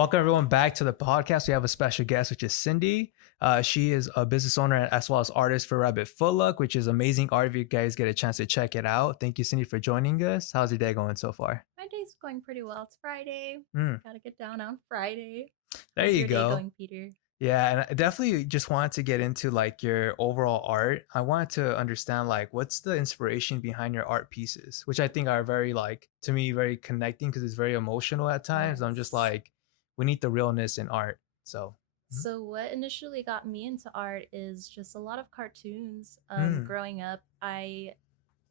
Welcome everyone back to the podcast. We have a special guest, which is Cindy. She is a business owner as well as artist for Rabbit Footlook, which is amazing art. If you guys get a chance to check it out, thank you, Cindy, for joining us. How's your day going so far? My day's going pretty well. It's Friday. Mm, Gotta get down on Friday. there How's you your day go. going, Peter? Yeah, and I definitely just wanted to get into like your overall art. I wanted to understand like what's the inspiration behind your art pieces, which I think are very like to me very connecting because it's very emotional at times. I'm just Yes. like, we need the realness in art. So, mm, So, what initially got me into art is just a lot of cartoons. mm, Growing up, I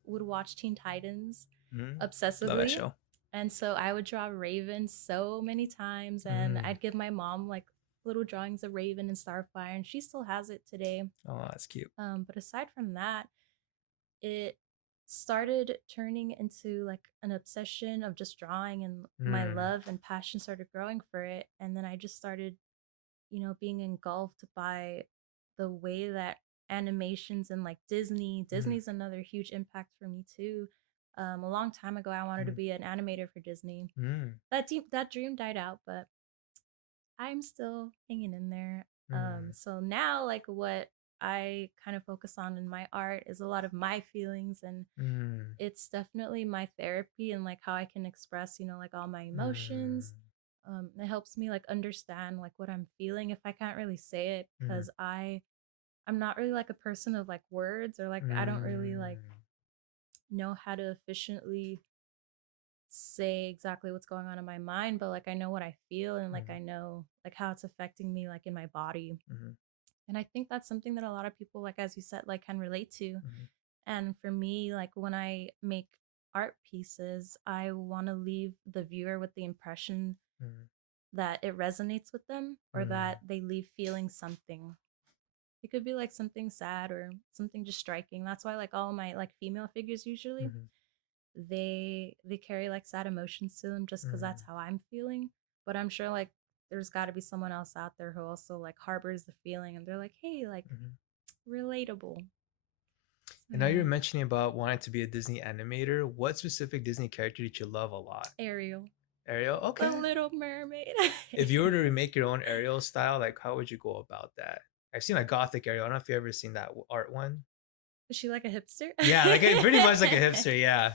would watch Teen Titans mm. Love that obsessively. show. And so I would draw Raven so many times, and Mm. I'd give my mom like little drawings of Raven and Starfire, and she still has it today. Oh, that's cute. But aside from that, it started turning into like an obsession of just drawing, and my Mm, love and passion started growing for it. And then I just started, being engulfed by the way that animations and like mm, Disney's another huge impact for me too. A long time ago I wanted to mm, be an animator for Disney. mm, That dream died out, but I'm still hanging in there. mm, So now, like, what I kind of focus on in my art is a lot of my feelings, and mm, it's definitely my therapy and like how I can express, like all my mm, emotions. It helps me like understand like what I'm feeling if I can't really say it, mm, because I'm not really like a person of like words, or like I don't really like mm, know how to efficiently say exactly what's going on in my mind, but like I know what I feel, and like I mm, know like how it's affecting me like in my body. mm, And I think that's something that a lot of people, like as you said, like can relate to. mm, And for me, like when I make art pieces, I want to leave the viewer with the impression mm, that it resonates with them, or mm, that they leave feeling something. It could be like something sad or something just striking. That's why like all my like female figures usually, mm, they carry like sad emotions to them just because mm, that's how I'm feeling. But I'm sure like there's got to be someone else out there who also like harbors the feeling, and they're like, hey, like mm. relatable. So And now you're yeah. mentioning about wanting to be a Disney animator. What specific Disney character did you love a lot? Ariel, Ariel? the Okay. Little Mermaid. If you were to remake your own Ariel style, like how would you go about that? I've seen a gothic Ariel. I don't know if you ever seen that art one. Is she like a hipster? Yeah, like pretty much like a hipster. Yeah.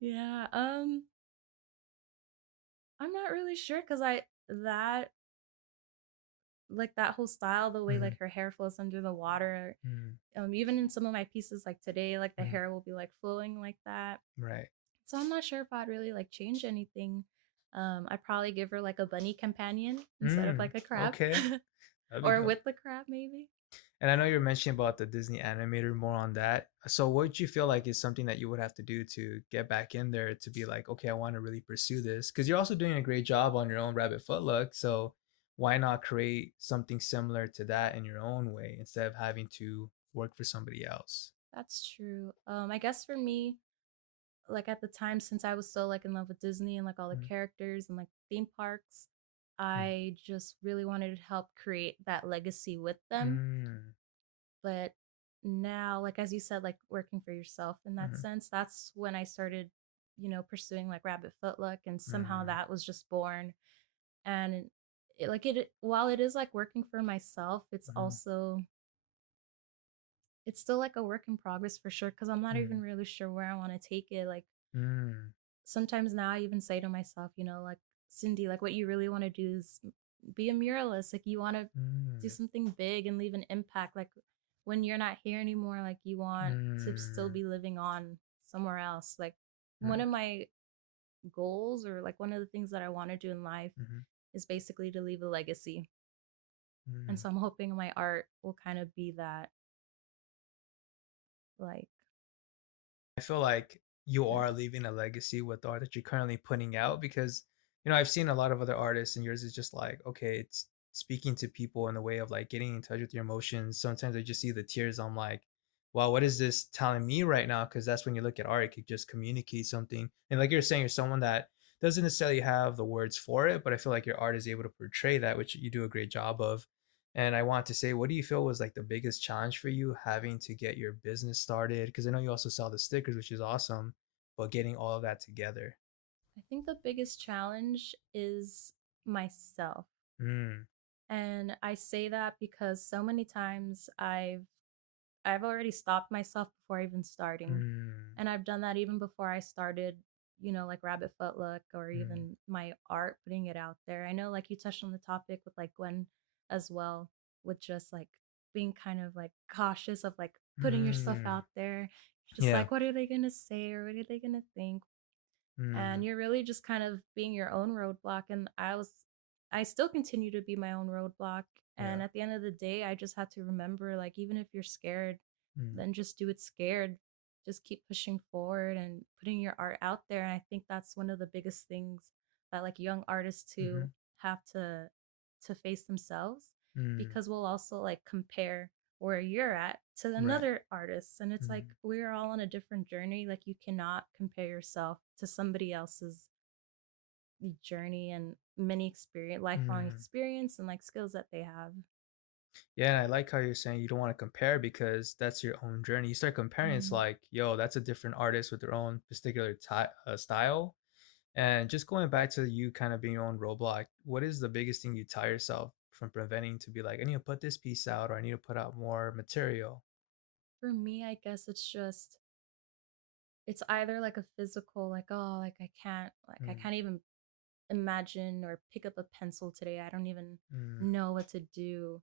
Yeah. I'm not really sure because I that like that whole style, the way Mm, like her hair flows under the water. mm, Even in some of my pieces like today, like the mm, hair will be like flowing like that. right. So I'm not sure if I'd really like change anything. I'd probably give her like a bunny companion instead of Mm, like a crab, okay. That'd be or dope. with the crab maybe. And I know you're mentioning about the Disney animator more on that. So what do you feel like is something that you would have to do to get back in there to be like, okay, I want to really pursue this? Because you're also doing a great job on your own Rabbit Footlook. So why not create something similar to that in your own way instead of having to work for somebody else? That's true. I guess for me, like at the time, since I was so like in love with Disney and like all the Mm, characters and like theme parks, mm, I just really wanted to help create that legacy with them. mm, But now, like as you said, like working for yourself in that mm, sense, that's when I started, pursuing like Rabbit Footlook, and somehow mm, that was just born. And while it is like working for myself, mm, it's still like a work in progress for sure, because I'm not even mm, really sure where I want to take it. Like mm, sometimes now I even say to myself, like Cindy, like what you really want to do is be a muralist. Like you want to do mm, something big and leave an impact. Like when you're not here anymore, like you want to still mm, be living on somewhere else. Like one mm, of my goals, or like one of the things that I want to do in life, mm, is basically to leave a legacy. And mm. so I'm hoping my art will kind of be that, like, I feel like you yeah. are leaving a legacy with the art that you're currently putting out because I've seen a lot of other artists and yours is just like, okay, it's speaking to people in the way of like getting in touch with your emotions. Sometimes I just see the tears. I'm like, wow, what is this telling me right now? Because that's when you look at art, it could just communicate something. And like you're saying, you're someone that doesn't necessarily have the words for it, but I feel like your art is able to portray that, which you do a great job of. And I want to say, what do you feel was like the biggest challenge for you having to get your business started? Because I know you also sell the stickers, which is awesome, but getting all of that together. I think the biggest challenge is myself. Mm, And I say that because so many times I've already stopped myself before even starting. mm, And I've done that even before I started, like Rabbit Foot Look or mm, even my art, putting it out there. I know like you touched on the topic with like Gwen as well, with just like being kind of like cautious of like putting yourself mm. out there. Just Yeah. like, what are they gonna say or what are they gonna think? And Mm, you're really just kind of being your own roadblock. And I still continue to be my own roadblock. yeah. And at the end of the day, I just had to remember, like, even if you're scared, Mm, then just do it scared. Just keep pushing forward and putting your art out there. And I think that's one of the biggest things that like young artists too mhm, have to face themselves, mm, because we'll also like compare where you're at to right. another artist, and it's like Mm, we're all on a different journey. Like you cannot compare yourself to somebody else's journey and many experience lifelong mm. experience and like skills that they have. Yeah, and I like how you're saying you don't want to compare because that's your own journey. You start comparing, it's Mm. like, yo, that's a different artist with their own particular style. And just going back to you kind of being your own roadblock, what is the biggest thing you tell yourself from preventing to be like, I need to put this piece out or I need to put out more material? For me, I guess it's either like a physical, like, oh, like I Mm, can't even imagine or pick up a pencil today. I don't even mm, know what to do.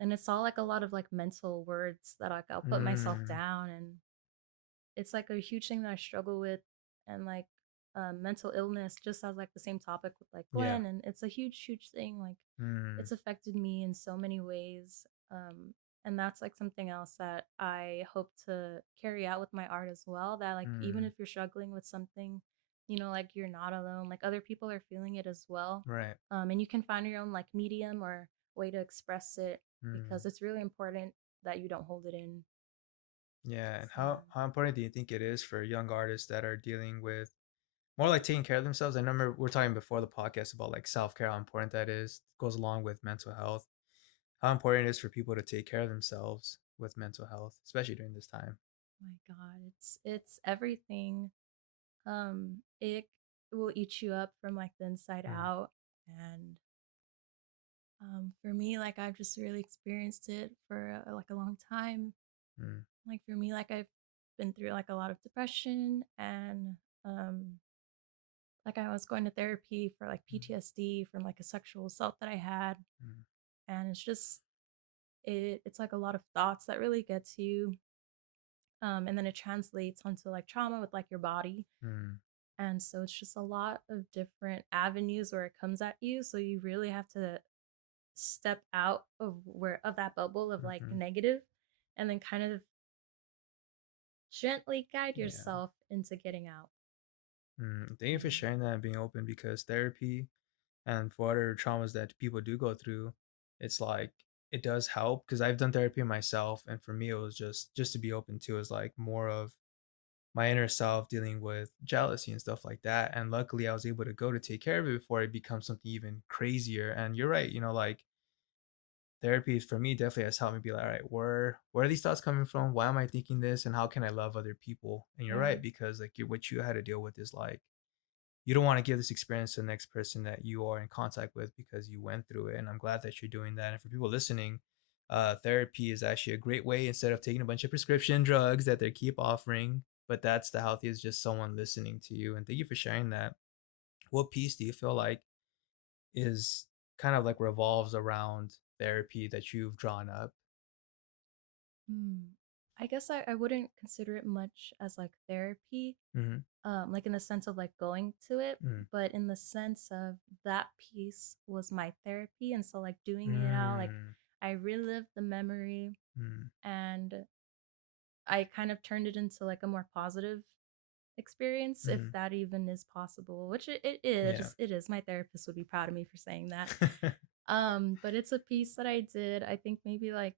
And it's all like a lot of like mental words that like I'll put myself mm, down, and it's like a huge thing that I struggle with. And like mental illness, just as like the same topic with like yeah. Gwen, and it's a huge thing. Like Mm, it's affected me in so many ways. And that's like something else that I hope to carry out with my art as well. That like even mm, if you're struggling with something, like you're not alone. Like other people are feeling it as well. right. And you can find your own like medium or way to express it, Mm. because it's really important that you don't hold it in. Yeah, and So yeah. how important do you think it is for young artists that are dealing with more like taking care of themselves? I remember we are talking before the podcast about like self care, how important that is. Goes along with mental health. How important it is for people to take care of themselves with mental health, especially during this time. My God, it's everything. It will eat you up from like the inside Mm, out. And for me, like I've just really experienced it for like a long time. mm, Like for me, like I've been through like a lot of depression, and um like I was going to therapy for like mm, PTSD from like a sexual assault that I had. mm, And it's just it's like a lot of thoughts that really get to you. And then it translates onto like trauma with like your body. mm, And so it's just a lot of different avenues where it comes at you. So you really have to step out of that bubble of like mhm. negative, and then kind of gently guide Yeah. yourself into getting out. Thank you for Mm. sharing that and being open because therapy and for other traumas that people do go through, it's like it does help because I've done therapy myself, and for me, it was just to be open to is like more of my inner self dealing with jealousy and stuff like that. And luckily, I was able to go to take care of it before it becomes something even crazier. And you're right, like therapy for me definitely has helped me be like, all right, where are these thoughts coming from? Why am I thinking this? And how can I love other people? And you're Yeah. right because like what you had to deal with is like you don't want to give this experience to the next person that you are in contact with because you went through it. And I'm glad that you're doing that. And for people listening, therapy is actually a great way instead of taking a bunch of prescription drugs that they keep offering. But that's the healthiest, just someone listening to you. And thank you for sharing that. What piece do you feel like is kind of like revolves around therapy that you've drawn up? Hmm. I guess I wouldn't consider it much as like therapy, Mm-hmm. like in the sense of like going to it, but in the sense of that piece was my therapy. And so like doing it out, like Mm-hmm. I relived the memory, Mm-hmm. and I kind of turned it into like a more positive experience, if Mm-hmm. that even is possible, which it Yeah. is. It is. My therapist would be proud of me for saying that. But it's a piece that I did, I think maybe like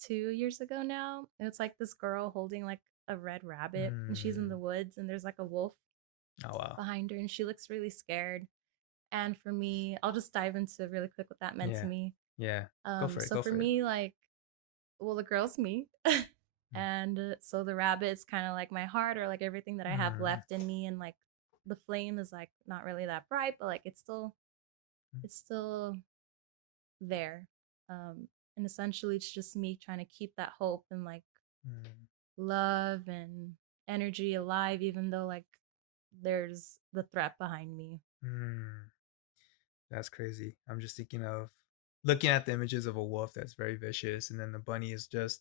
2 years ago now. It's like this girl holding like a red rabbit, and she's in the Mm. woods, and there's like a wolf Oh wow. behind her, and she looks really scared. And for me, I'll just dive into really quick what that meant to Yeah. me. Yeah. Go for it. So Go for for it. me, like, well, the girl's me. Mm. And so the rabbit is kind of like my heart, or like everything that I have Mm. left in me. And like the flame is like not really that bright, but like it's still it's still there. And essentially, it's just me trying to keep that hope and like Mm, love and energy alive, even though like there's the threat behind me. mm. That's crazy. I'm just thinking of looking at the images of a wolf that's very vicious, and then the bunny is just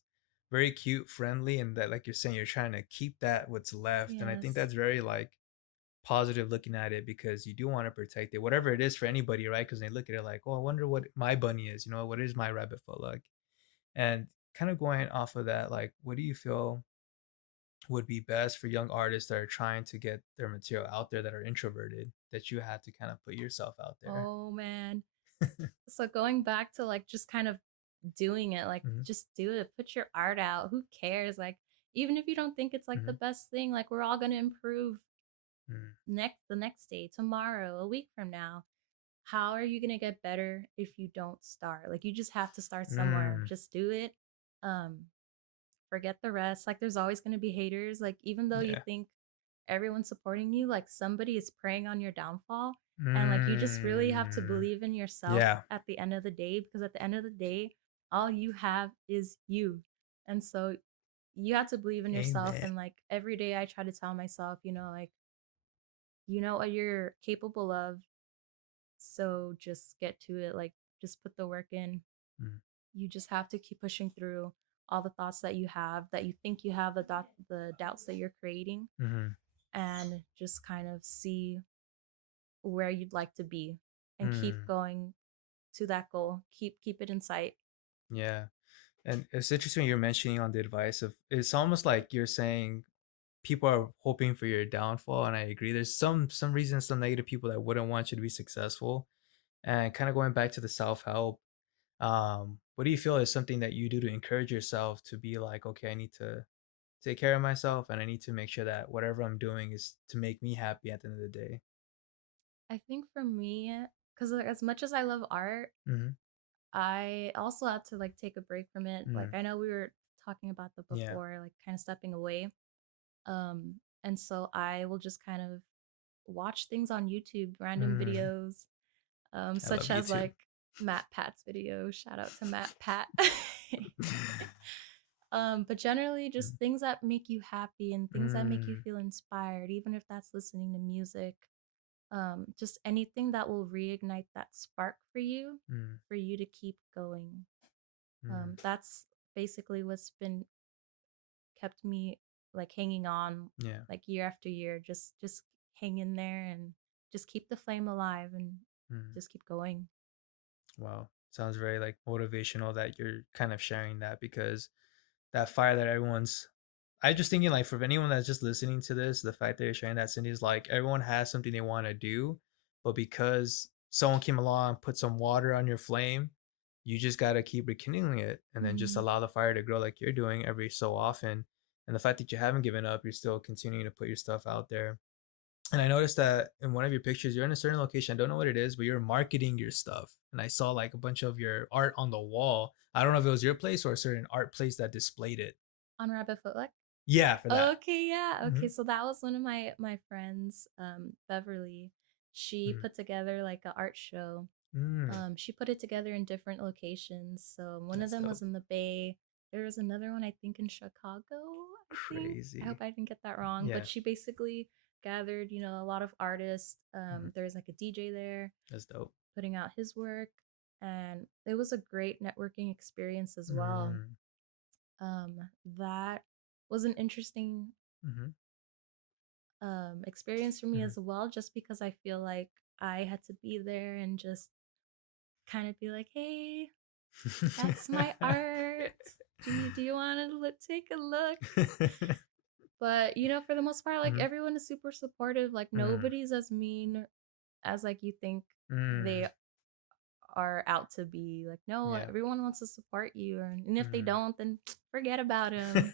very cute, friendly, and that, like you're saying, you're trying to keep that what's left. And I think Yes. that's very like positive looking at it because you do want to protect it, whatever it is for anybody, right? Because they look at it like, oh, I wonder what my bunny is, what is my rabbit foot like? And kind of going off of that, like, what do you feel would be best for young artists that are trying to get their material out there that are introverted that you had to kind of put yourself out there? Oh man. So going back to like just kind of doing it, like Hmm. just do it, put your art out. Who cares? Like even if you don't think it's like the Hmm. best thing, like we're all gonna improve Mm, the next day, tomorrow, a week from now. How are you gonna get better if you don't start? Like you just have to start somewhere. mm, Just do it. Um, Forget the rest. Like there's always gonna be haters. Like even though you yeah. think everyone's supporting you, like somebody is preying on your downfall. And like you just really have to Mm, believe in yourself yeah. at the end of the day, because at the end of the day, all you have is you. And so you have to believe in yourself. Amen. And like every day I try to tell myself, like you know what you're capable of, so just get to it. Like just put the work in. Mm, You just have to keep pushing through all the thoughts that you have, that you think you have, the doubts that you're creating, mhm, and just kind of see where you'd like to be and keep mm, going to that goal. Keep it in sight. yeah. And it's interesting you're mentioning on the advice of it's almost like you're saying people are hoping for your downfall, and I agree. There's some reasons, some negative people that wouldn't want you to be successful. And kind of going back to the self-help, what do you feel is something that you do to encourage yourself to be like, okay, I need to take care of myself and I need to make sure that whatever I'm doing is to make me happy at the end of the day? I think for me, because like, as much as I love art, Hmm. I also have to like take a break from it. Like Mm, I know we were talking about that yeah. before, like kind of stepping away. And so I will just kind of watch things on YouTube, random Mm, videos, I love such as YouTube. like Matt Pat's video. Shout out to Matt Pat. But generally, just things that make you happy and things that make you Mm, feel inspired, even if that's listening to music, just anything that will reignite that spark mm, for you to keep going. mm, That's basically what's been kept me like hanging on yeah. like year after year. Just hang in there and just keep the flame alive and Mm. just keep going. Wow. Sounds very like motivational that you're kind of sharing that because that fire that everyone's I just thinking like for anyone that's just listening to this, the fact that you're sharing that, Cindy, is like everyone has something they want to do, but because someone came along, put some water on your flame, you just gotta keep rekindling it and then just Hmm. allow the fire to grow like you're doing every so often. And the fact that you haven't given up, you're still continuing to put your stuff out there. And I noticed that in one of your pictures, you're in a certain location. I don't know what it is, but you're marketing your stuff. And I saw like a bunch of your art on the wall. I don't know if it was your place or a certain art place that displayed it. On Rabbit Footlick. Yeah, for that. Okay, yeah. Hmm. Okay, so that was one of my friends, Beverly. She Mm. put together like an art show. Mm. She put it together in different locations. So one of That's them dope. was in the Bay. There was another one I think in Chicago, I think. I hope Crazy. I didn't get that wrong, Yeah. but she basically gathered, a lot of artists. Mm. There was like a DJ there That's dope. putting out his work, and it was a great networking experience as well. Mm. That was an interesting Mm-hmm. experience for me Mm. as well, just because I feel like I had to be there and just kind of be like, hey, that's my art. Do you want to take a look? But for the most part, like Mhm. everyone is super supportive. Like Mm. nobody's as mean as like you think they Mm. are out to be. Like no, Yeah. everyone wants to support you, and if they Mm. don't, then forget about them.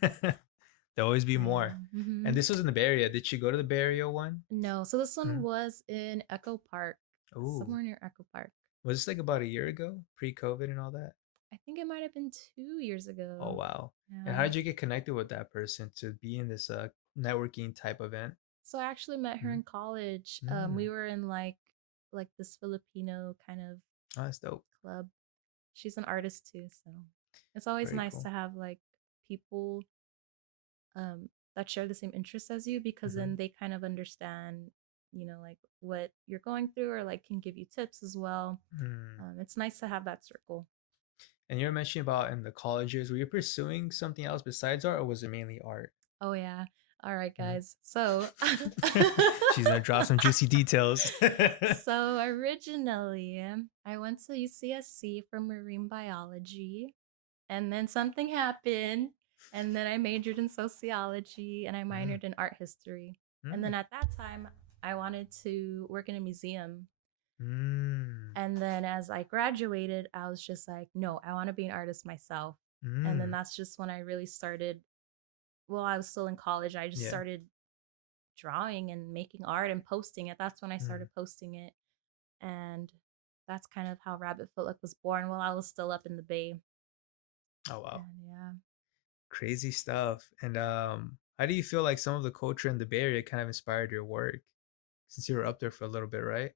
There'll always be Yeah. more. And this was in the Bay Area. Did you go to the Bay Area one? No, so this one Mhm. was in Echo Park, Ooh. somewhere near Echo Park. Was this like about a year ago, pre-COVID and all that? I think it might have been 2 years Oh ago. wow. And how Yeah. did you get connected with that person to be in this networking type event? So I actually met her Mm. in college. We Mm. were in like like this Filipino kind of Oh, that's dope. club. She's an artist too, so it's always Very nice cool. to have like people that share the same interests as you, because then Hmm. they kind of understand, like what you're going through, or like can give you tips as well. Mm. It's nice to have that circle. And you're mentioning about in the colleges, were you pursuing something else besides art, or was it mainly art? Oh yeah. All right, Mhm. guys. So She's gonna drop some juicy details. so originally I went to UCSC for marine biology, and then something happened, and then I majored in sociology and I Mm, minored in art history. And mm, then at that time I wanted to work in a museum. mm, And then as I graduated, I was just like, no, I want to be an artist myself. And then mm. that's just when I really started. Well, I was still in college. I just Yeah. started drawing and making art and posting it. That's when I started Mm. posting it. And that's kind of how Rabbit Footlook was born while I was still up in the Bay. Oh wow. And yeah, Crazy stuff. And how do you feel like some of the culture in the Bay Area kind of inspired your work since you were up there for a little bit, right?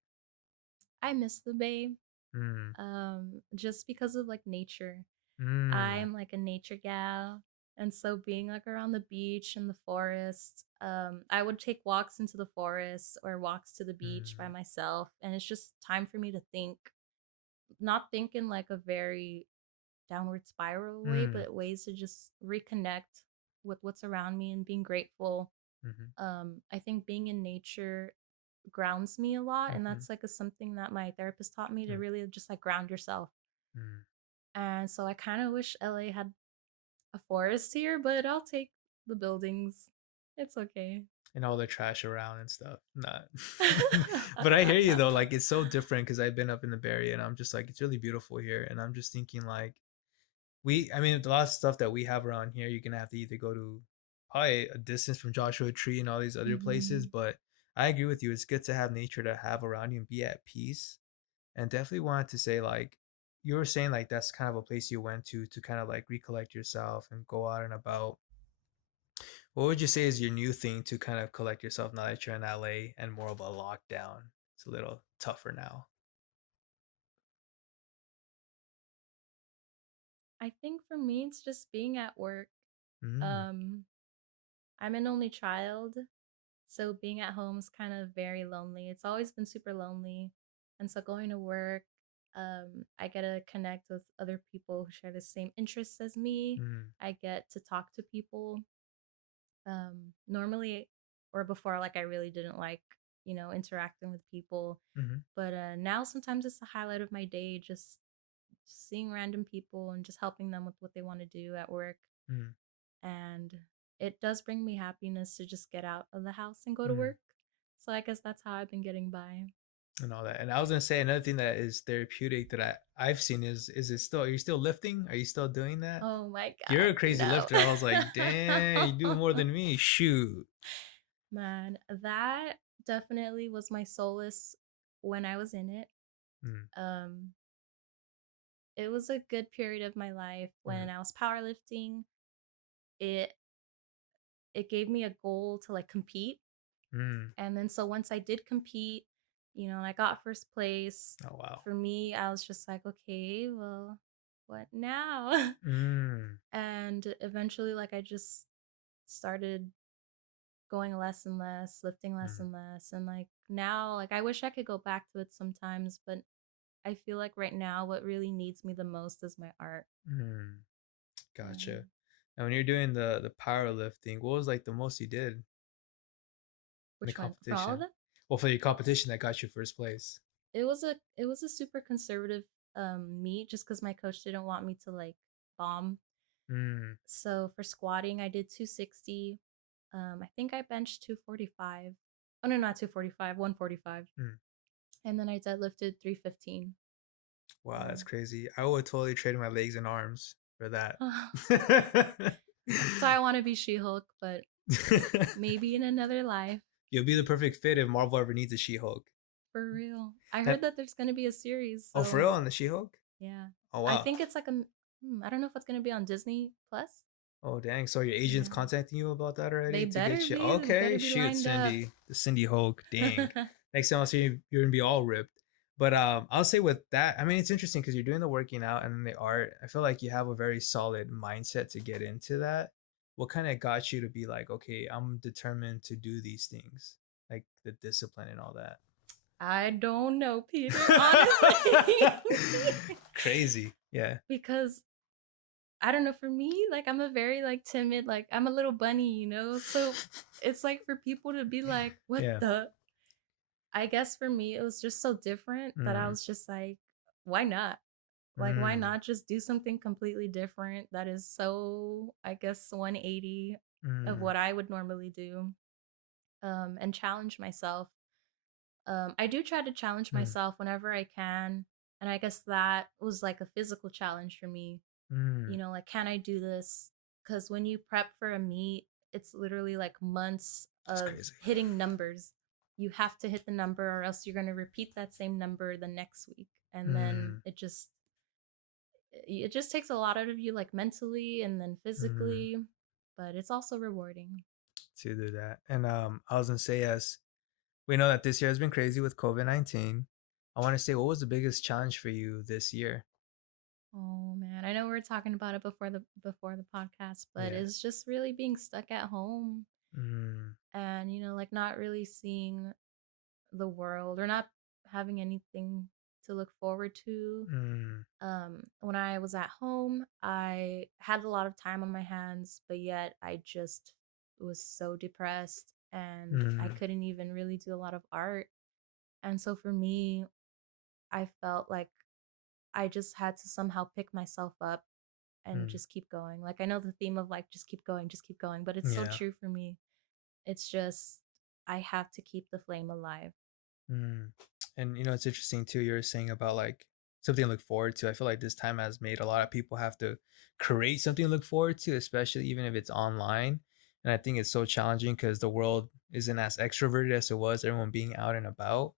I miss the Bay, Mm, just because of like nature. mm, I'm like a nature gal. And so being like around the beach and the forest, I would take walks into the forest or walks to the beach by mm, myself. And it's just time for me to think, not think in like a very downward spiral way, mm, but ways to just reconnect with what's around me and being grateful. mhm, I think being in nature grounds me a lot. And mhm, that's like something that my therapist taught me, to mm, really just like ground yourself. mm. And so I kind of wish LA had a forest here, but I'll take the buildings. It's okay. And all the trash around and stuff. Not. But I hear you though. Like it's so different because I've been up in the Bay Area and I'm just like it's really beautiful here. And I'm just thinking like I mean, a lot of stuff that we have around here, you're gonna have to either go to probably a distance from Joshua Tree and all these other places. Mhm. But I agree with you. It's good to have nature to have around you and be at peace. And definitely wanted to say like you were saying like that's kind of a place you went to kind of like recollect yourself and go out and about. What would you say is your new thing to kind of collect yourself now that you're in LA and more of a lockdown? It's a little tougher now. I think for me, it's just being at work. Mm, Um, I'm an only child, so being at home is kind of very lonely. It's always been super lonely. And so going to work, I get to connect with other people who share the same interests as me. mm, I get to talk to people. Normally, or before, like I really didn't like, interacting with people. mhm, But now sometimes it's the highlight of my day, just seeing random people and just helping them with what they want to do at work. mm, And it does bring me happiness to just get out of the house and go to mm. work. So I guess that's how I've been getting by. And all that. And I was gonna say another thing that is therapeutic that I've seen is it still are you still lifting? Are you still doing that? Oh my You're God, a crazy no. lifter. I was like, dang, you do more than me. Shoot. Man, that definitely was my solace when I was in it. Mm, Um, it was a good period of my life mm, when I was powerlifting. It it gave me a goal to like compete. mm. And then so once I did compete, and I got first place, Oh wow. for me, I was just like, okay, well, what now? Mm, And eventually, like, I just started going less and less, lifting less mm, and less. And like now, like, I wish I could go back to it sometimes, but I feel like right now, what really needs me the most is my art. mm. Yeah. Gotcha. And when you're doing the powerlifting, what was like the most you did in the Which one? For all of competition? them? Well, for your competition that got you first place. It was a super conservative meet, just because my coach didn't want me to like bomb. Mm, So for squatting, I did 260. I think I benched 245. Oh no, not 245, 145. mm. And then I deadlifted 315. Wow, that's Yeah. crazy. I would totally trade my legs and arms for that. So I want to be She-Hulk, but maybe in another life. You'll be the perfect fit if Marvel ever needs a She-Hulk. For real. I And heard that there's going to be a series, oh, for so real on the She-Hulk? yeah. Oh I wow. think it's like I don't know if it's going to be on Disney Plus. Oh dang. So your agent's Yeah. contacting you about that They already to get better you? be. They Okay, better be shoot, lined up. Cindy, the Cindy Hulk. Dang. Next time I'll see you, you're gonna be all ripped. But I'll say with that, I mean, it's interesting because you're doing the working out and then the art. I feel like you have a very solid mindset to get into that. What kind of got you to be like, okay, I'm determined to do these things, like the discipline and all that? I don't know, Peter, honestly. Crazy. Yeah. Because I don't know, for me, like I'm a very like timid, like I'm a little bunny, you know? So it's like for people to be like, what Yeah. the I guess for me it was just so different that I Mm, was just like, why not? Like why mm, not just do something completely different that is so, I guess, 180 of mm, what I would normally do, and challenge myself. I do try to challenge mm, myself whenever I can, and I guess that was like a physical challenge for me. mm. You know, like, can I do this? Because when you prep for a meet, it's literally like months That's of crazy. hitting numbers. You have to hit the number, or else you're going to repeat that same number the next week. And then Mm, it just takes a lot out of you, like mentally and then mm. physically, but it's also rewarding. To do that. And I was gonna say, as we know that this year has been crazy with COVID-19. I want to say, what was the biggest challenge for you this year? Oh man, I know we were talking about it before the podcast, but Yeah. it's just really being stuck at home Mm, and like not really seeing the world or not having anything to look forward to. mm, When I was at home, I had a lot of time on my hands, but yet I just was so depressed and I mm, couldn't even really do a lot of art. And so for me, I felt like I just had to somehow pick myself up and mm. just keep going. Like I know the theme of like just keep going, but it's so Yeah. true for me. It's just I have to keep the flame alive. Mm. And it's interesting too. You're saying about like something to look forward to. I feel like this time has made a lot of people have to create something to look forward to, especially even if it's online. And I think it's so challenging because the world isn't as extroverted as it was, everyone being out and about.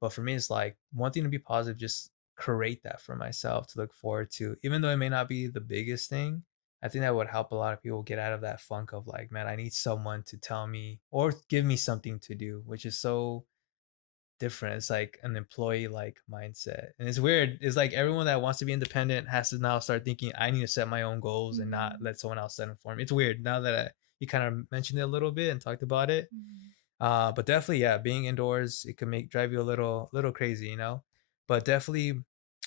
But for me, it's like one thing to be positive, just create that for myself to look forward to. Even though it may not be the biggest thing, I think that would help a lot of people get out of that funk of like, man, I need someone to tell me or give me something to do, which is so different. It's like an employee like mindset. And it's weird. It's like everyone that wants to be independent has to now start thinking I need to set my own goals and not Mm, let someone else set them for me. It's weird now that you kind of mentioned it a little bit and talked about it. mm. But definitely, yeah, being indoors, it can make drive you a little crazy, But definitely,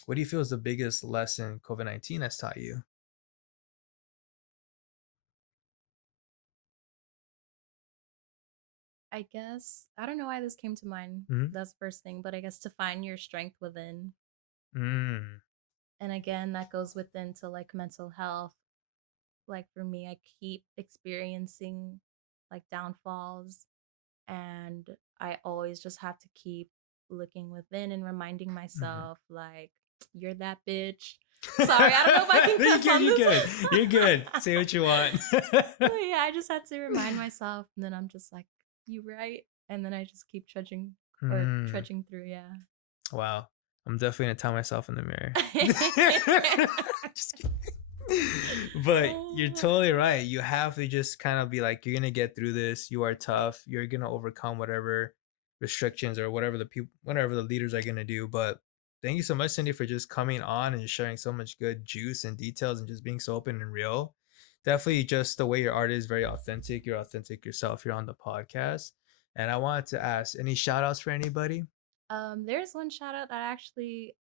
what do you feel is the biggest lesson COVID-19 has taught you? I guess I don't know why this came to mind. Mm, That's the first thing, but I guess to find your strength within. mm, And again, that goes within to like mental health. Like for me, I keep experiencing like downfalls, and I always just have to keep looking within and reminding mhm. myself like you're that bitch. Sorry, I don't know if I can You cuss good, on you this. good, you're good. Say what you want. But yeah, I just had to remind myself, and then I'm just like, you right, and then I just keep trudging or Mm. trudging through. Yeah. Wow. I'm definitely gonna tell myself in the mirror. Just kidding. But you're Oh. totally right. You have to just kind of be like, you're gonna get through this. You are tough. You're gonna overcome whatever restrictions or whatever the leaders are gonna do. But thank you so much, Cindy, for just coming on and just sharing so much good juice and details and just being so open and real. Definitely just the way your art is very authentic. You're authentic yourself here on the podcast. And I wanted to ask, any shout outs for anybody? There's one shout out that actually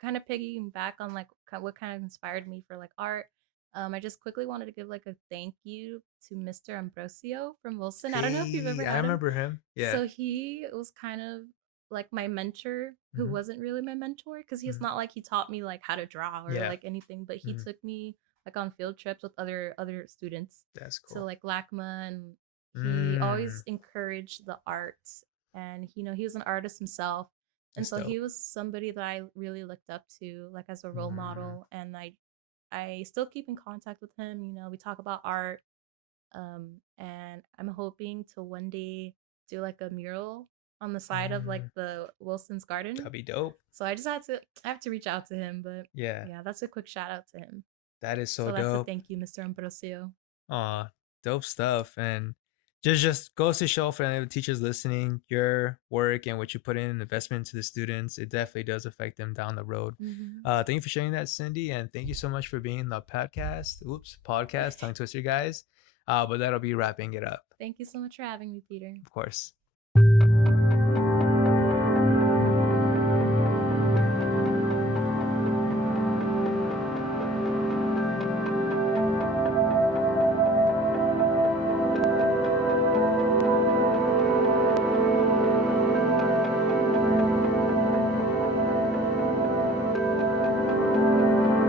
kind of pigging back on like what kind of inspired me for like art. I just quickly wanted to give like a thank you to Mr. Ambrosio from Wilson. I don't know if you've ever Hey, I had him. remember him. Yeah. So he was kind of like my mentor, who Hmm. wasn't really my mentor because he's Hmm. not like he taught me like how to draw or Yeah. like anything, but he Hmm. took me like on field trips with other students That's to cool. like LACMA, and he always Mm, encouraged the arts, and he was an artist himself, and that's so he dope. was somebody that I really looked up to like as a role Mm, model, and I still keep in contact with him. We talk about art, and I'm hoping to one day do like a mural on the side of like mm, the Wilson's garden. that'd be dope. So I have to reach out to him, but Yeah, yeah, that's a quick shout out to him. that is so So that's a dope. thank you, Mr. Ambrosio. Aw, dope stuff. And just goes to show for any of the teachers listening, your work and what you put in investment into the students, it definitely does affect them down the road. Mhm. Thank you for sharing that, Cindy, and thank you so much for being in the podcast. Oops, podcast, tongue twister, guys. But that'll be wrapping it up, Thank you so much for having me, Peter. of course.